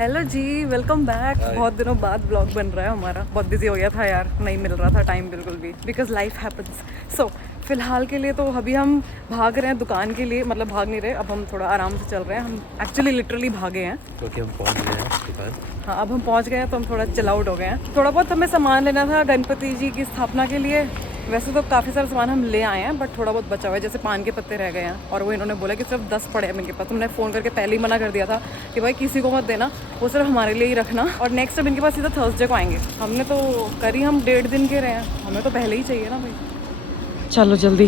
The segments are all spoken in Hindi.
हेलो जी, वेलकम बैक। बहुत दिनों बाद ब्लॉग बन रहा है हमारा। बहुत बिजी हो गया था यार, नहीं मिल रहा था टाइम बिल्कुल भी, बिकॉज लाइफ हैपन्स। सो फिलहाल के लिए तो अभी हम भाग रहे हैं दुकान के लिए, मतलब भाग नहीं रहे, अब हम थोड़ा आराम से चल रहे हैं। हम एक्चुअली लिटरली भागे हैं क्योंकि हम पहुंच गए हैं दुकान। हाँ, अब हम पहुंच गए हैं तो हम थोड़ा चिल आउट हो गए हैं। थोड़ा बहुत हमें सामान लेना था गणपति जी की स्थापना के लिए। वैसे तो काफ़ी सारा सामान हम ले आए हैं, बट थोड़ा बहुत बचा हुआ है, जैसे पान के पत्ते रह गए हैं और वो इन्होंने बोला कि सिर्फ 10 पड़े हैं इनके पास। तुमने फ़ोन करके पहले ही मना कर दिया था कि भाई किसी को मत देना, वो सिर्फ हमारे लिए ही रखना। और नेक्स्ट टाइम इनके पास सीधा थर्सडे को आएंगे। हमने तो करी हम 1.5 दिन के रहे हैं, हमें तो पहले ही चाहिए ना भाई। चलो जल्दी,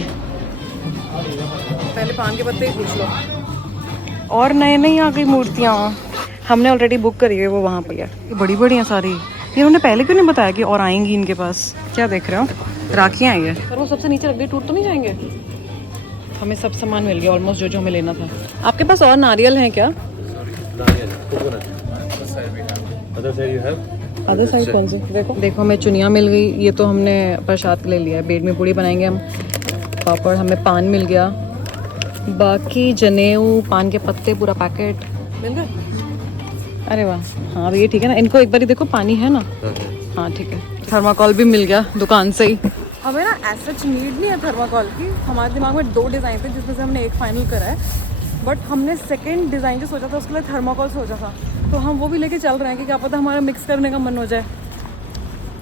पहले पान के पत्ते ही पूछ लो। और नए नई आ गई मूर्तियाँ, हमने ऑलरेडी बुक करी है, वो वहाँ पे है। ये बड़ी बड़ी हैं सारी। ये उन्होंने पहले क्यों नहीं बताया कि और आएंगी इनके पास? क्या देख रहे हो, राखियाँ आई है। पर वो सबसे नीचे रख दी, टूट तो नहीं जाएंगे? हमें सब सामान मिल गया ऑलमोस्ट, जो जो हमें लेना था। आपके पास और नारियल हैं क्या? अदर साइड कौन सी? देखो हमें चुनिया मिल गई। ये तो हमने प्रसाद के लिए लिया है, बेड में पूड़ी बनाएंगे हम। पापड़, हमें पान मिल गया। बाकी जनेऊ, पान के पत्ते, पूरा पैकेट मिल गए। अरे वाह, हाँ अब ये ठीक है ना। इनको एक बार देखो, पानी है ना? हाँ ठीक है। थर्माकोल भी मिल गया दुकान से ही। हमें ना ऐसा नीड नहीं है थर्माकोल की। हमारे दिमाग में 2 डिज़ाइन थे जिसमें से हमने एक फाइनल करा है, बट हमने सेकंड डिज़ाइन जो सोचा था उसके लिए थर्माकोल सोचा था, तो हम वो भी लेके चल रहे हैं कि क्या पता हमारा मिक्स करने का मन हो जाए।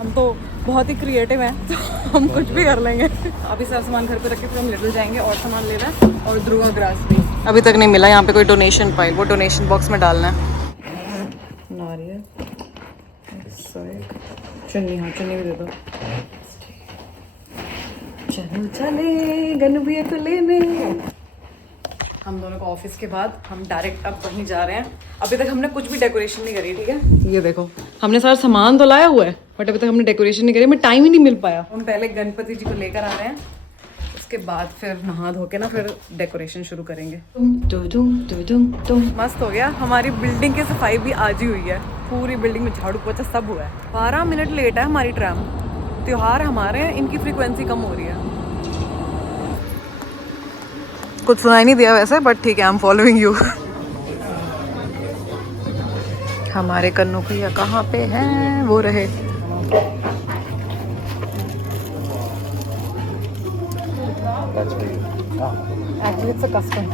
हम तो बहुत ही क्रिएटिव हैं, तो हम कुछ भी कर लेंगे। अभी सारा सामान घर पे रख के फिर हम लिटिल जाएंगे और सामान ले रहे हैं। और ध्रुवा ग्रास भी अभी तक नहीं मिला। यहाँ पे कोई डोनेशन फाइल, वो डोनेशन बॉक्स में डालना है। नारियल, चुन्नी, हाँ चुन्नी भी दे दो। चलो चले गन्नू भैया को लेने। हम दोनों को ऑफिस के बाद हम डायरेक्ट अब वहीं जा रहे हैं। अभी तक हमने कुछ भी डेकोरेशन नहीं करी, ठीक है? ये देखो, हमने सारा सामान तो लाया हुआ है, बट अभी तक हमने डेकोरेशन नहीं करी। हमें टाइम ही नहीं मिल पाया। हम पहले गणपति जी को लेकर आ रहे हैं, उसके बाद फिर नहा धो के ना फिर डेकोरेशन शुरू करेंगे। मस्त हो गया। हमारी बिल्डिंग की सफाई भी आज ही हुई है, पूरी बिल्डिंग में झाड़ू पोछा सब हुआ है। 12 मिनट लेट है हमारी ट्रैम। त्योहार हमारे हैं, इनकी फ्रीक्वेंसी कम हो रही है। कुछ सुनाई नहीं दिया वैसे, बट ठीक है, आई एम फॉलोइंग यू। हमारे कन्नू भैया कहाँ पे हैं? वो रहे। Actually, it's a custom.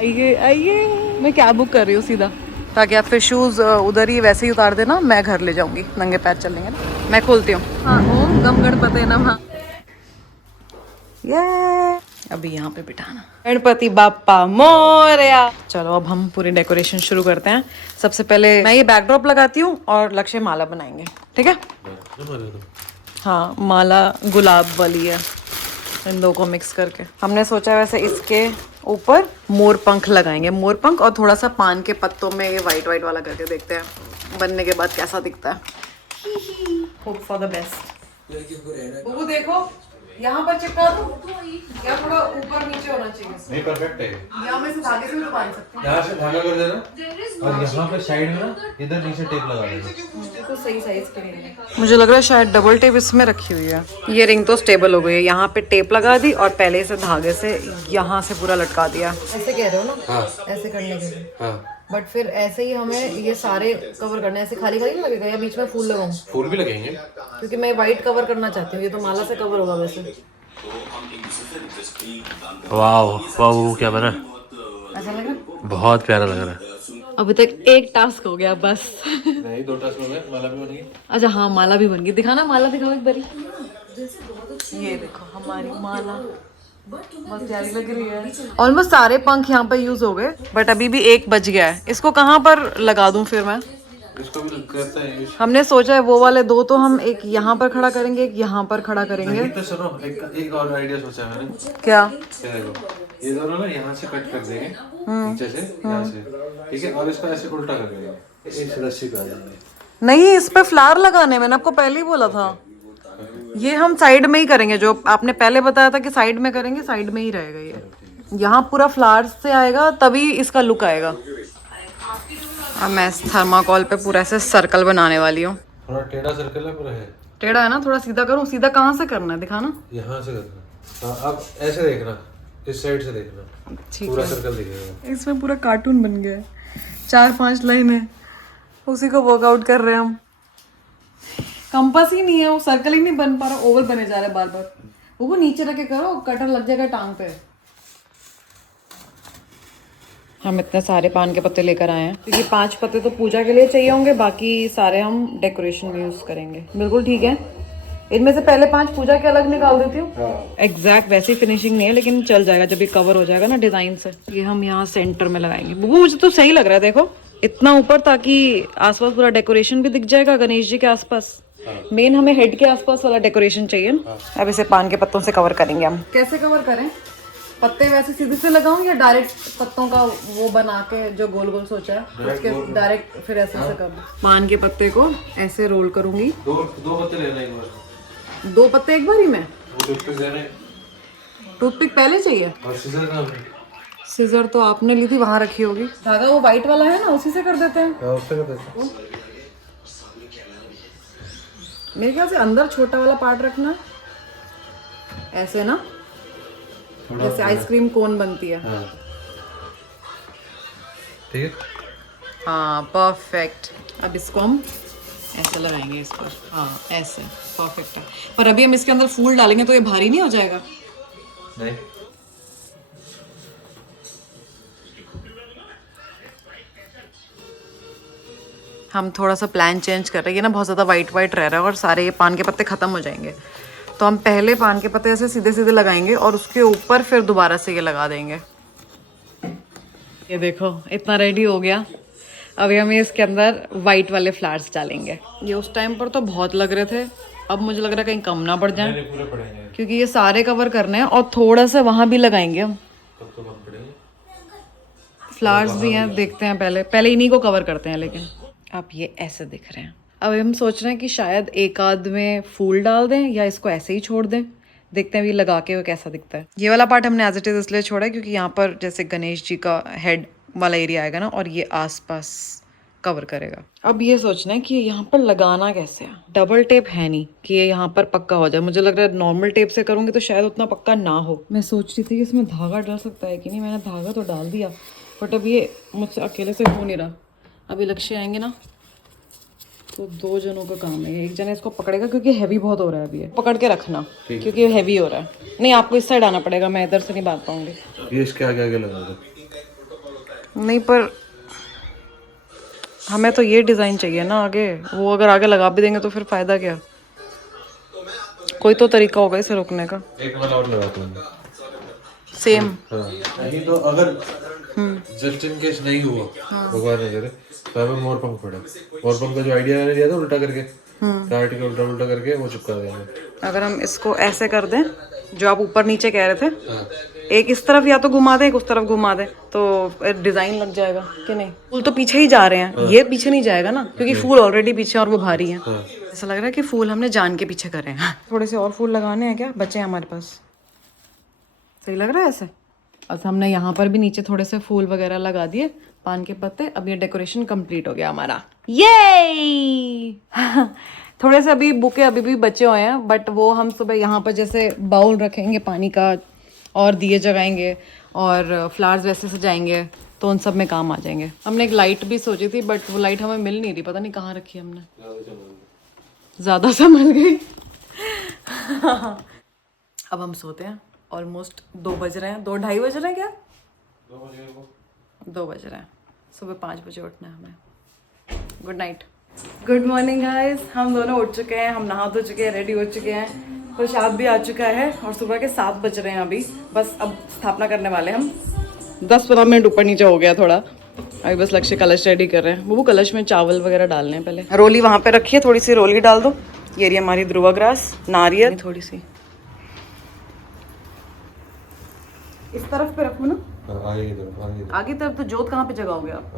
आइए आइए, मैं कैब बुक कर रही हूँ सीधा, ताकि आप फिर शूज़ उधर ही वैसे ही उतार देना, मैं घर ले जाऊंगी, नंगे पैर चलेंगे ना। मैं खोलती हूँ। हाँ, ओम गम गणपति नमः। ये अभी यहाँ पे बिठाना। गणपति बाप्पा मोरया। चलो अब हम पूरी डेकोरेशन शुरू करते हैं। सबसे पहले मैं ये बैकड्रॉप लगाती हूँ और लक्ष्य माला बनाएंगे, ठीक है? हाँ, माला गुलाब वाली है, इन दो को मिक्स करके हमने सोचा है। वैसे इसके ऊपर मोर पंख लगाएंगे, मोर पंख, और थोड़ा सा पान के पत्तों में ये वाइट वाइट वाला करके देखते हैं बनने के बाद कैसा दिखता है। Hope for the best. वो देखो, यहाँ पर चिपका दो या थोड़ा ऊपर नीचे होना चाहिए? नहीं, परफेक्ट है। यहाँ में से धागे से भी तो बांध सकते हैं। यहाँ से धागा कर देना और यहाँ पे साइड में ना इधर नीचे टेप लगा देना। तो सही साइज के लिए मुझे लग रहा है शायद डबल टेप इसमें रखी हुई है। ये रिंग तो स्टेबल हो गई है। यहाँ पे टेप लगा दी और पहले से धागे से यहाँ से पूरा लटका दिया। ऐसे कह रहे हो ना? हाँ, ऐसे करने के लिए। हाँ, बट फिर ऐसे ही हमें ये सारे कवर करने, ऐसे खाली खाली नहीं लगेगा या बीच में फूल लगाऊं? फूल भी लगेंगे, क्योंकि मैं वाइट कवर करना चाहती हूँ। ये तो माला से कवर होगा वैसे। वाओ वाओ, क्या बना? ऐसा लग रहा है? बहुत प्यारा लग रहा है। अभी तक एक टास्क हो गया बस। नहीं, 2 टास्क हो गए। माला भी बन गई। अच्छा हाँ, माला भी बन गई। दिखाना, माला दिखाओ एक बारी। ये देखो हमारी माला, बहुत प्यारी लग रही है। ऑलमोस्ट सारे पंख यहाँ पर यूज हो गए, बट अभी भी एक बच गया है। इसको कहाँ पर लगा दूं फिर मैं? इसको भी करते हैं। हमने सोचा है वो वाले 2 तो हम एक यहाँ पर खड़ा करेंगे, एक यहाँ पर खड़ा करेंगे। तो सुनो, एक और आइडिया सोचा है मैंने। क्या? ये देखो, ये दोनों ना यहाँ से कट कर देंगे, नीचे से, यहाँ से, ठीक है? और इसको ऐसे उल्टा कर देंगे, इस रस्सी पे आ जाएंगे। नहीं, इस पे फ्लावर लगाने, मैंने आपको पहले ही बोला था। ये हम साइड में ही करेंगे, जो आपने पहले बताया था कि साइड में करेंगे, साइड में ही रहेगा ये। यहाँ पूरा फ्लावर्स से आएगा, तभी इसका लुक आएगा। अब मैं इस थर्माकोल पे पूरा ऐसे सर्कल बनाने वाली हूँ। थोड़ा टेढ़ा सर्कल है, पूरा है टेढ़ा है ना? थोड़ा सीधा करूँ? सीधा कहाँ से करना है, दिखाना। यहाँ से करना। अब ऐसे देखना, इस साइड से देखना, ठीक पूरा है। सर्कल दिखेगा। इसमें पूरा कार्टून बन गया है, 4-5 लाइनें, उसी को वर्कआउट कर रहे हैं हम। कंपास ही नहीं है, वो सर्कल ही नहीं बन पा रहा, ओवल बने जा रहा है बार बार। वो नीचे रख के करो, कटर लग जाएगा टांग पे। हम इतने सारे पान के पत्ते लेकर आए हैं क्योंकि 5 पत्ते तो पूजा के लिए चाहिए होंगे, बाकी सारे हम डेकोरेशन में यूज करेंगे। बिल्कुल ठीक है। इनमें से पहले 5 पूजा के अलग निकाल देती हूँ। एग्जैक्ट वैसी फिनिशिंग नहीं है, लेकिन चल जाएगा जब ये कवर हो जाएगा ना डिजाइन से। ये हम यहाँ सेंटर में लगाएंगे। बुबू मुझे तो सही लग रहा है, देखो इतना ऊपर, ताकि आसपास पूरा डेकोरेशन भी दिख जाएगा गणेश जी के आसपास। मेन हमें हेड के आसपास वाला डेकोरेशन चाहिए ना। अब इसे पान के पत्तों से कवर करेंगे हम। कैसे कवर करें? पत्ते वैसे सीधे से लगाऊं या डायरेक्ट पत्तों का वो बना के जो गोल गोल सोचा है उसके डायरेक्ट फिर ऐसे से कर? पान के पत्ते को ऐसे रोल करूंगी। दो पत्ते लेना एक बार। 2 पत्ते एक बार ही में? वो टूथपिक देना है। टूथपिक पहले चाहिए? और सीजर कहाँ है? सीजर तो आपने ली थी, वहां रखी होगी। धागा वो व्हाइट वाला है ना, उसी से कर देते हैं। उससे कर देते हैं। मेरे ख्याल से अंदर छोटा वाला पार्ट रखना, ऐसे ना, जैसे आइसक्रीम कोन बनती है। हाँ ठीक है। हाँ परफेक्ट। अब इसको हम ऐसे लगाएंगे इस पर। हाँ ऐसे परफेक्ट है। पर अभी हम इसके अंदर फूल डालेंगे तो ये भारी नहीं हो जाएगा? नहीं, हम थोड़ा सा प्लान चेंज कर रहे हैं। ये ना बहुत ज़्यादा वाइट वाइट रह रहा है और सारे ये पान के पत्ते ख़त्म हो जाएंगे, तो हम पहले पान के पत्ते ऐसे सीधे सीधे लगाएंगे और उसके ऊपर फिर दोबारा से ये लगा देंगे। ये देखो इतना रेडी हो गया। अभी हम इसके अंदर वाइट वाले फ्लावर्स डालेंगे। ये उस टाइम पर तो बहुत लग रहे थे, अब मुझे लग रहा है कहीं कम ना पड़ जाए, पूरे पड़ेंगे क्योंकि ये सारे कवर करने हैं और थोड़ा सा वहाँ भी लगाएंगे हम। तब तो कम पड़ेंगे। फ्लावर्स भी हैं, देखते हैं पहले इन्हीं को कवर करते हैं। लेकिन अब ये ऐसे दिख रहे हैं। अब हम सोच रहे हैं कि शायद एक आध में फूल डाल दें या इसको ऐसे ही छोड़ दें। देखते हैं ये लगा के वो कैसा दिखता है। ये वाला पार्ट हमने एज इट इज इसलिए छोड़ा है क्योंकि यहाँ पर जैसे गणेश जी का हेड वाला एरिया आएगा ना, और ये आसपास कवर करेगा। अब ये सोचना है कि यहाँ पर लगाना कैसे है। डबल टेप है नहीं कि ये यहाँ पर पक्का हो जाए। मुझे लग रहा है नॉर्मल टेप से करूँगी तो शायद उतना पक्का ना हो। मैं सोच रही थी कि इसमें धागा डल सकता है कि नहीं। मैंने धागा तो डाल दिया, बट अब ये मुझसे अकेले से हो नहीं रहा। अभी लक्ष्य आएंगे ना तो 2 जनों का काम है। एक जना इसको पकड़ेगा क्योंकि हैवी बहुत हो रहा है। अभी ये पकड़ के रखना क्योंकि ये हैवी हो रहा है। नहीं आपको इस साइड आना पड़ेगा, मैं इधर से नहीं बांध पाऊंगी। ये इसके आगे आगे लगा दो। नहीं पर हमें तो ये डिज़ाइन चाहिए ना आगे। वो अगर आगे लगा भी देंगे तो फिर फ़ायदा क्या? कोई तो तरीका होगा इसे रोकने का। एक वाला और लगा दूंगा सेम। हाँ। नहीं तो अगर जस्ट इन केस नहीं हुआ, भगवान न करे, तो हमें मोरपंख पड़े। मोरपंख का जो आइडिया मैंने दिया था उल्टा करके, काट के उल्टा उल्टा करके वो चिपका देंगे। अगर हम इसको ऐसे कर दें जो आप ऊपर नीचे कह रहे थे, एक इस तरफ या तो घुमा दें, एक उस तरफ घुमा दें, तो डिजाइन लग जाएगा कि नहीं? फूल तो पीछे ही जा रहे हैं, ये पीछे नहीं जाएगा ना क्योंकि फूल ऑलरेडी पीछे और वो भारी है। ऐसा लग रहा है कि फूल हमने जान के पीछे करे हैं। थोड़े से और फूल लगाने हैं क्या, बचे हैं हमारे पास? सही लग रहा है ऐसे। और हमने यहाँ पर भी नीचे थोड़े से फूल वगैरह लगा दिए, पान के पत्ते। अब ये डेकोरेशन कंप्लीट हो गया हमारा। ये थोड़े से अभी बुके अभी भी बचे हुए हैं, बट वो हम सुबह यहाँ पर जैसे बाउल रखेंगे पानी का और दिए जगाएंगे और फ्लावर्स वैसे सजाएंगे तो उन सब में काम आ जाएंगे। हमने एक लाइट भी सोची थी बट वो लाइट हमें मिल नहीं रही, पता नहीं कहाँ रखी हमने, ज़्यादा संभल गई। अब हम सोते हैं। ऑलमोस्ट 2 बज रहे हैं, 2-2:30 बज रहे हैं क्या? 2 बज रहे हैं। सुबह 5 बजे उठना है हमें। Good night, good morning guys. हम दोनों उठ चुके हैं, हम नहा धो चुके हैं, रेडी हो चुके हैं, प्रसाद भी आ चुका है और सुबह के 7 बज रहे हैं अभी। बस अब स्थापना करने वाले हम। 10-15 मिनट ऊपर नीचे हो गया थोड़ा। अभी बस लक्ष्य कलश रेडी कर रहे हैं। वो कलश में चावल वगैरह डालने हैं पहले। रोली वहाँ पे रखी है, थोड़ी सी रोली डाल दो। ये रही हमारी ध्रुवा ग्रास, नारियल थोड़ी सी इस तरफ पे रखो ना। आगे तरफ तो जोत कहाँ पे जगाओगे आप?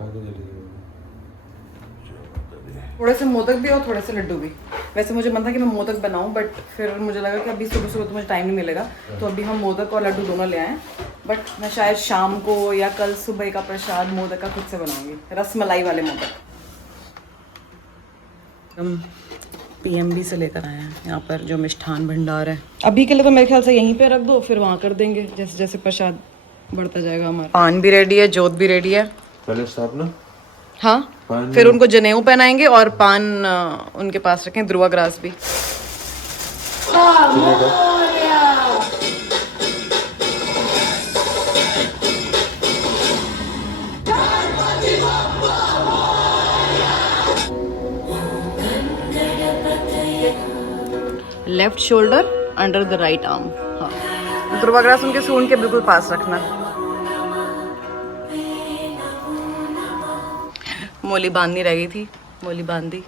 थोड़े से मोदक भी और थोड़े से लड्डू भी। वैसे मुझे मन था कि मैं मोदक बनाऊं, बट फिर मुझे लगा कि अभी सुबह सुबह तो मुझे टाइम नहीं मिलेगा, तो अभी हम मोदक और लड्डू दोनों ले आए। बट मैं शायद शाम को या कल सुबह का प्रसाद मोदक का खुद से बनाऊंगी, रसमलाई वाले मोदक। पीएमबी से लेकर आए हैं यहाँ पर जो मिष्ठान भंडार है। अभी के लिए तो मेरे ख्याल से यहीं पे रख दो, फिर वहाँ कर देंगे जैसे जैसे प्रसाद बढ़ता जाएगा हमारा। पान भी रेडी है, जोत भी रेडी है। पहले स्थापना, हाँ, फिर उनको जनेऊ पहनाएंगे और पान उनके पास रखें, ध्रुवा ग्रास भी। Left shoulder under the right arm. हाँ, ध्रुवा ग्रास उनके सूंड के बिल्कुल पास रखना। मोली बांधनी रह गई थी, मोली बांध दी।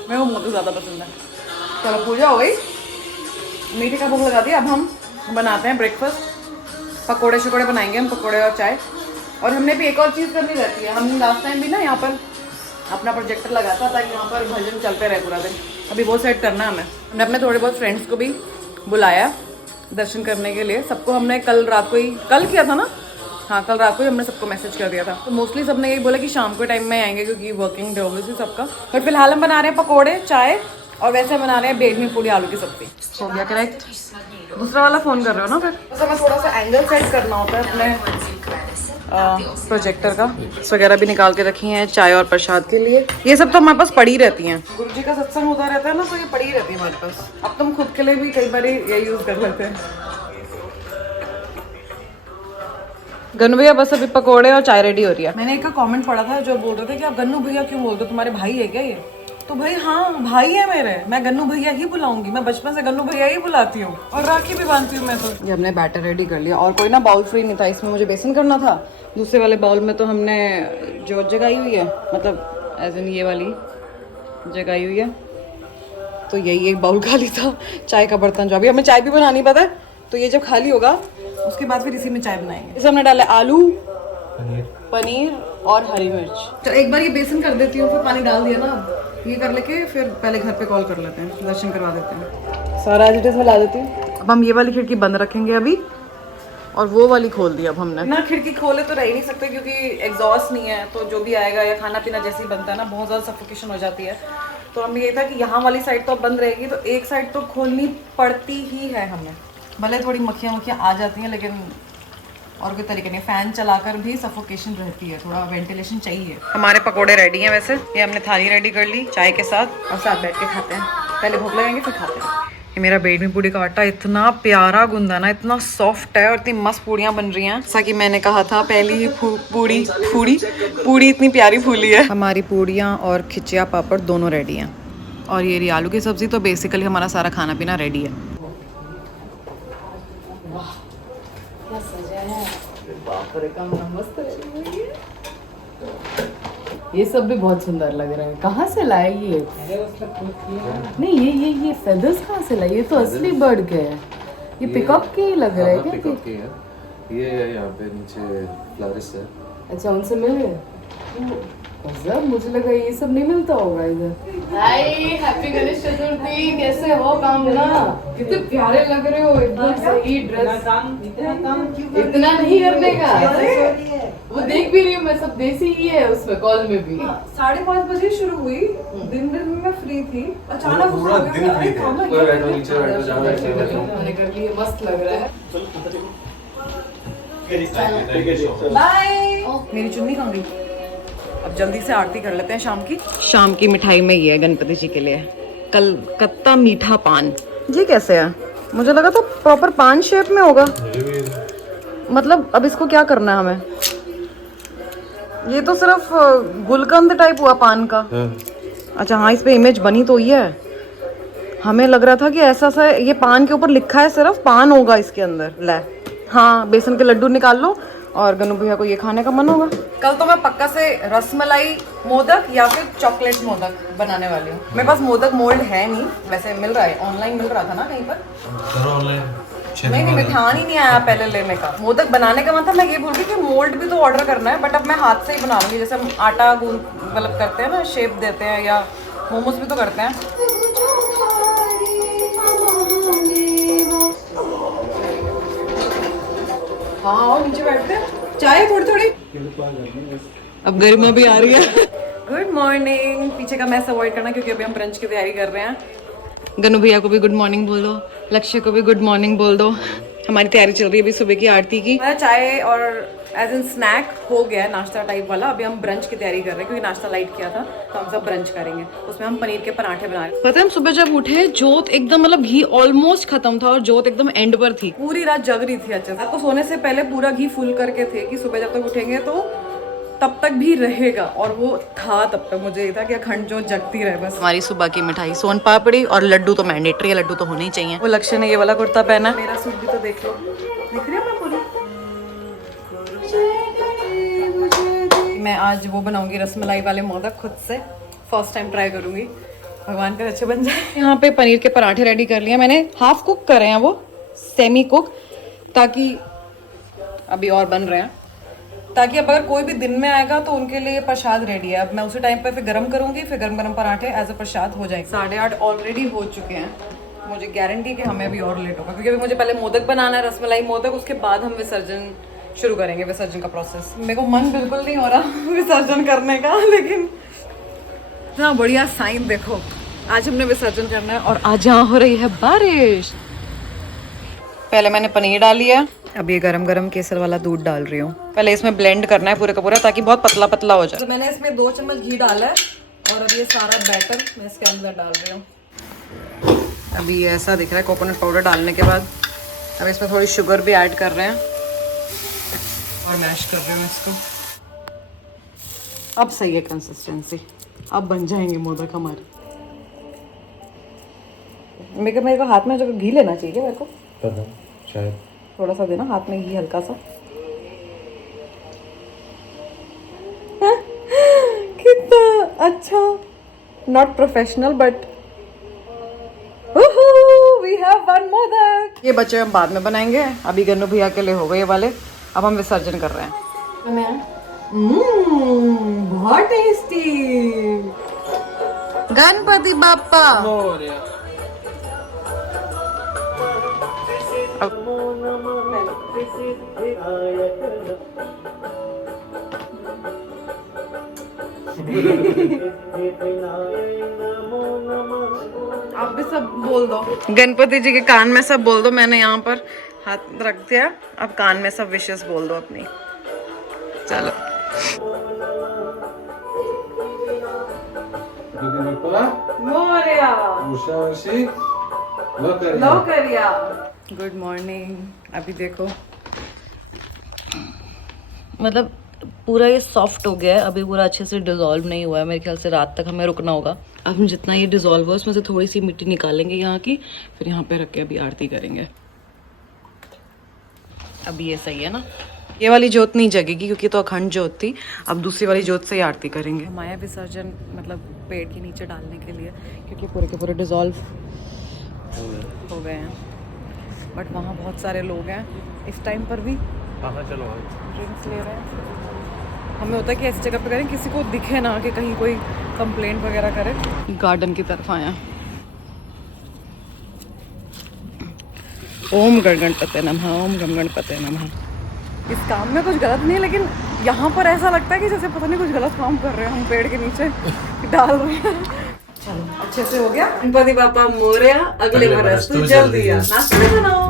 मेरे को मोदक ज़्यादा पसंद है। चलो पूजा हो गई, मीठे का भोग लगा दिया। अब हम बनाते हैं ब्रेकफास्ट। पकोड़े शकोड़े बनाएंगे हम, पकोड़े और चाय। और हमने भी एक और चीज़ करनी रहती है। हमने लास्ट टाइम भी ना यहाँ पर अपना प्रोजेक्टर लगाता ताकि यहाँ पर भजन चलते रहे पूरा दिन। अभी वो सेट करना है हमें। हमने अपने थोड़े बहुत फ्रेंड्स को भी बुलाया दर्शन करने के लिए। सबको हमने कल रात को ही, कल किया था ना, हाँ कल रात को ही हमने सबको मैसेज कर दिया था। तो मोस्टली सबने यही बोला कि शाम के टाइम में आएंगे क्योंकि वर्किंग डे होगी सबका। बट फिलहाल हम बना रहे हैं पकोड़े, चाय और वैसे बना रहे हैं बेड में पूरी आलू की सब्जी। हो गया करेक्ट? दूसरा वाला फ़ोन कर रहे हो ना फिर? तो हमें थोड़ा सा एंगल सेट करना होता है अपने प्रोजेक्टर का। वगैरह भी निकाल के रखी हैं चाय और प्रसाद के लिए। ये सब तो हमारे पास पड़ी रहती हैं। गुरु जी का सत्संग होता रहता है ना, तो ये पड़ी रहती है हमारे पास। अब तुम खुद के लिए भी कई बार ये यूज़ कर लेते हैं। गन्नू भैया बस अभी पकोड़े और चाय रेडी हो रही है। मैंने एक कमेंट पढ़ा था जो बोल रहे थे कि आप गन्नू भैया क्यों बोलते हो, तुम्हारे भाई है क्या ये? तो भाई हाँ भाई है मेरे, मैं गन्नू भैया ही बुलाऊंगी। मैं बचपन से गन्नू भैया ही बुलाती हूँ और राखी भी बांधती हूँ मैं तो। ये हमने बैटर रेडी कर लिया और कोई ना बाउल फ्री नहीं था, इसमें मुझे बेसन करना था। दूसरे वाले बाउल में तो हमने जो जगाई हुई है, मतलब एज इन ये वाली जगाई हुई है, तो यही एक बाउल खाली था। चाय का बर्तन जो अभी हमें चाय भी बनानी पता है, तो ये जब खाली होगा उसके बाद फिर इसी में चाय बनाएंगे। इसे हमने डाला आलू, पनीर और हरी मिर्च। तो एक बार ये बेसन कर देती हूँ, फिर पानी डाल दिया ना, ये कर लेके फिर पहले घर पे कॉल कर लेते हैं, दर्शन करवा देते हैं। सारा एज इट इज में ला देती हूँ। अब हम ये वाली खिड़की बंद रखेंगे अभी, और वो वाली खोल दी अब हमने ना। खिड़की खोले तो रह ही नहीं सकते क्योंकि एग्जॉस्ट नहीं है, तो जो भी आएगा या खाना पीना जैसे ही बनता है ना, बहुत ज़्यादा सफोकेशन हो जाती है। तो हम ये था कि यहाँ वाली साइड तो बंद रहेगी, तो एक साइड तो खोलनी पड़ती ही है हमें। भले थोड़ी मक्खियाँ आ जाती हैं, लेकिन और कोई तरीके नहीं, फ़ैन चलाकर भी सफोकेशन रहती है, थोड़ा वेंटिलेशन चाहिए। हमारे पकोड़े रेडी हैं वैसे, ये हमने थाली रेडी कर ली चाय के साथ, और साथ बैठ के खाते हैं। पहले भूख लगाएंगे फिर खाते हैं। ये मेरा बेड में पूड़ी का आटा इतना प्यारा गुंदा ना, इतना सॉफ्ट है और इतनी मस्त पूड़ियाँ बन रही हैं। जैसा कि मैंने कहा था पहली ही पूड़ी इतनी प्यारी फूली है। हमारी पूड़ियाँ और खिचिया पापड़ दोनों रेडी हैं, और ये रही आलू की सब्ज़ी। तो बेसिकली हमारा सारा खाना पीना रेडी है। ये सब भी बहुत सुंदर लग रहा है। कहाँ से लाए ये? नहीं ये फेदर्स कहाँ से लाए? ये तो असली बर्ड के है। ये पिकअप के ही लग रहा है क्या? पिकअप के है। ये यहाँ पे नीचे फ्लारिस है। अच्छा, उनसे मिले? मतलब मुझे लगा ये सब नहीं मिलता होगा इधर। हाय, हैप्पी गणेश चतुर्थी। कैसे हो कामना? कितने प्यारे लग रहे हो, एकदम सही ड्रेस। इतना नहीं करने का, वो देख भी रही हूँ मैं, सब देसी ही है उसमें। कॉल में भी 5:30 बजे शुरू हुई। दिन में मैं फ्री थी, अचानक पूरा दिन फ्री थे। कोई बैठो नीचे बैठो, जहाँ मैंने कर लिए, मस्त लग रहा है। बाय। मेरी चुन्नी कहाँ गई? अब जल्दी से आरती कर लेते हैं शाम की। शाम की मिठाई में ये है गणपति जी के लिए कलकत्ता मीठा पान। ये कैसे है? मुझे लगा था प्रॉपर पान शेप में होगा। मतलब अब इसको क्या करना है हमें? ये तो सिर्फ गुलकंद टाइप हुआ पान का। अच्छा हाँ, इस पे इमेज बनी तो ही है। हमें लग रहा था कि ऐसा सा ये पान के ऊपर लिखा है, सिर्फ पान होगा इसके अंदर। ले हाँ, बेसन के लड्डू निकाल लो और गन्नू भैया को ये खाने का मन होगा। कल तो मैं पक्का से रसमलाई मोदक या फिर चॉकलेट मोदक बनाने वाली हूँ। मेरे पास मोदक मोल्ड है नहीं, वैसे मिल रहा है, ऑनलाइन मिल रहा था ना कहीं पर। नहीं, मैं ध्यान ही नहीं आया पहले लेने का। मोदक बनाने का मतलब मैं ये बोल रही कि मोल्ड भी तो ऑर्डर करना है, बट अब मैं हाथ से ही बना लूँगी। जैसे हम आटा गूंद मतलब करते हैं ना, शेप देते हैं, या मोमोज भी तो करते हैं। हाँ और नीचे बैठते हैं, चाय थोड़ी थोड़ी। अब गर्मी भी आ रही है। Good morning. पीछे का मैस अवॉइड करना क्योंकि अभी हम ब्रंच की तैयारी कर रहे हैं। गनु भैया को भी गुड मॉर्निंग बोल दो, लक्ष्य को भी गुड मॉर्निंग बोल दो। हमारी तैयारी चल रही है अभी सुबह की आरती की। हमारा चाय और एज इन स्नैक हो गया है, नाश्ता टाइप वाला। अभी हम ब्रंच की तैयारी कर रहे हैं क्योंकि नाश्ता लाइट किया था, तो हम सब ब्रंच करेंगे। उसमें हम पनीर के पराठे बना रहे हैं। पता है हम सुबह जब उठे जोत एकदम मतलब घी ऑलमोस्ट खत्म था और जोत एकदम एंड पर थी। पूरी रात जग रही थी अच्छे से। तो सोने से पहले पूरा घी फुल करके थे कि सुबह जब तक उठेंगे तो तब तक भी रहेगा, और वो था तब तक। मुझे ये था कि अखंड जो जगती रहे बस। हमारी सुबह की मिठाई सोन पापड़ी और लड्डू तो मैंडेटरी है, लड्डू तो होने ही चाहिए। वो लक्ष्य ने ये वाला कुर्ता पहना। मेरा सूट भी तो देख लो, दिख रही है मैं पूरी। मैं आज वो बनाऊंगी रसमलाई वाले मोदक खुद से, फर्स्ट टाइम ट्राई करूंगी। भगवान कर अच्छे बन जाए। यहाँ पे पनीर के पराठे रेडी कर लिए मैंने, हाफ कुक करे हैं वो, सेमी कुक, ताकि अभी और बन रहे हैं, ताकि अब अगर कोई भी दिन में आएगा तो उनके लिए प्रसाद रेडी है। अब मैं उसी टाइम पे फिर गरम करूंगी, फिर गरम गरम पराठे एज अ प्रसाद हो जाएंगे। 8:30 ऑलरेडी हो चुके हैं। मुझे गारंटी कि हमें अभी और लेट होगा क्योंकि अभी मुझे पहले मोदक बनाना है, रसमलाई मोदक, उसके बाद हम विसर्जन शुरू करेंगे, विसर्जन का प्रोसेस। मेरे को मन बिल्कुल नहीं हो रहा विसर्जन करने का, लेकिन इतना बढ़िया साइन देखो, आज हमने विसर्जन करना है और आज यहाँ हो रही है बारिश। पहले मैंने पनीर डाली है, अब ये गरम गरम केसर वाला दूध डाल रही हूँ। पहले इसमें ब्लेंड करना है पूरे का पूरा ताकि बहुत पतला पतला हो जाए। तो मैंने इसमें 2 चम्मच घी डाला है और अब ये सारा बैटर मैं इसके अंदर डाल रही हूँ। अभी ये ऐसा दिख रहा है कोकोनट पाउडर डालने के बाद। अब इसमें थोड़ी शुगर भी ऐड कर रहे हैं और मैश कर रही हूँ इसको। अब सही है कंसिस्टेंसी, अब बन जाएंगे मोदक हमारे। मेरे को हाथ में जो घी लेना चाहिए मेरे को, शायद थोड़ा सा देना हाथ में घी, हल्का सा। कितना अच्छा, not professional but we have one modak. ये बच्चे हम बाद में बनाएंगे, अभी गन्नू भैया के लिए हो गए ये वाले। अब हम विसर्जन कर रहे हैं। बहुत टेस्टी। गणपति बाप्पा आप भी सब बोल दो, गणपति जी के कान में सब बोल दो। मैंने यहाँ पर हाथ रख दिया, अब कान में सब विशेष बोल दो अपनी। चलो गुड मॉर्निंग। अभी देखो मतलब पूरा ये सॉफ्ट हो गया है, अभी पूरा अच्छे से डिज़ोल्व नहीं हुआ है। मेरे ख्याल से रात तक हमें रुकना होगा। अब हम जितना ये डिज़ोल्व हो उसमें से थोड़ी सी मिट्टी निकालेंगे यहाँ की, फिर यहाँ पे रख के अभी आरती करेंगे। अभी ये सही है ना, ये वाली जोत नहीं जगेगी क्योंकि तो अखंड जोत थी। अब दूसरी वाली जोत से ही आरती करेंगे। माया विसर्जन मतलब पेड़ के नीचे डालने के लिए, क्योंकि पूरे के पूरे डिज़ोल्व हो गए हैं। बट वहाँ बहुत सारे लोग हैं इस टाइम पर भी। चलो ड्रिंक्स ले रहे हैं। हमें होता है कि ऐसी जगह पे करें किसी को दिखे ना कि कहीं कोई कंप्लेंट वगैरह करे। गार्डन की तरफ आया। ओम गणपते नमः, ओम गम गणपते नमः। इस काम में कुछ गलत नहीं है, लेकिन यहाँ पर ऐसा लगता है कि जैसे पता नहीं कुछ गलत काम कर रहे हैं हम पेड़ के नीचे डाल रहे हैं। चलो अच्छे से हो गया। गणपति बापा मोरया, अगले बरस तू जल्दी आ। नाश्ता बनाओ।